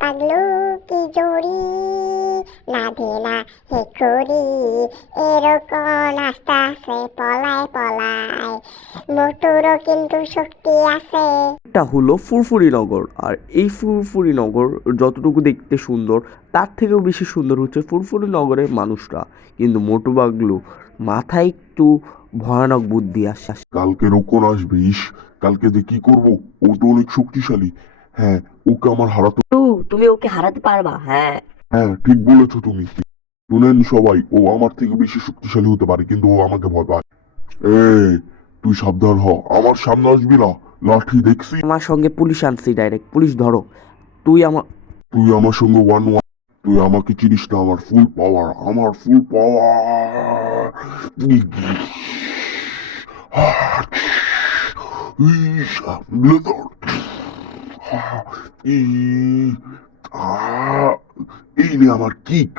পাগলু কি জোড়ি লাধে না হে করি এরকম আস্তে আস্তে পলায় পলায় মোটরও কিন্তু শক্তি আছে। এটা হলো ফুরফুরি নগর। আর এই ফুরফুরি নগর যতটুকু দেখতে সুন্দর তার থেকেও বেশি সুন্দর হচ্ছে ফুরফুরি নগরের মানুষরা। কিন্তু মোটু পাগলু মাথায় একটু ভয়ানক বুদ্ধি আসে। কালকে রোকন আসবে, ইস কালকে যে কি করব, ও তো অনেক শক্তিশালী। হ্যাঁ, ওকে আমার হারাতে। তুমি ওকে হারাতে পারবা, হ্যাঁ। হ্যাঁ ঠিক বলেছো তুমি। শুনেন সবাই, ও আমার থেকে বেশি শক্তিশালী হতে পারে কিন্তু ও আমাকে ভয় পায়। এই তুই সাবধান হ, আমার সামনে আসবি না, লাঠি দেখছি। আমার সঙ্গে পুলিশ আনছি, ডাইরেক্ট পুলিশ ধরো। তুই আমার তুই আমার সঙ্গে ওয়ান ওয়ান, তুই আমাকে চিনিস না, আমার ফুল পাওয়ার, আমার ফুল পাওয়ার। এই নে আমার কিক।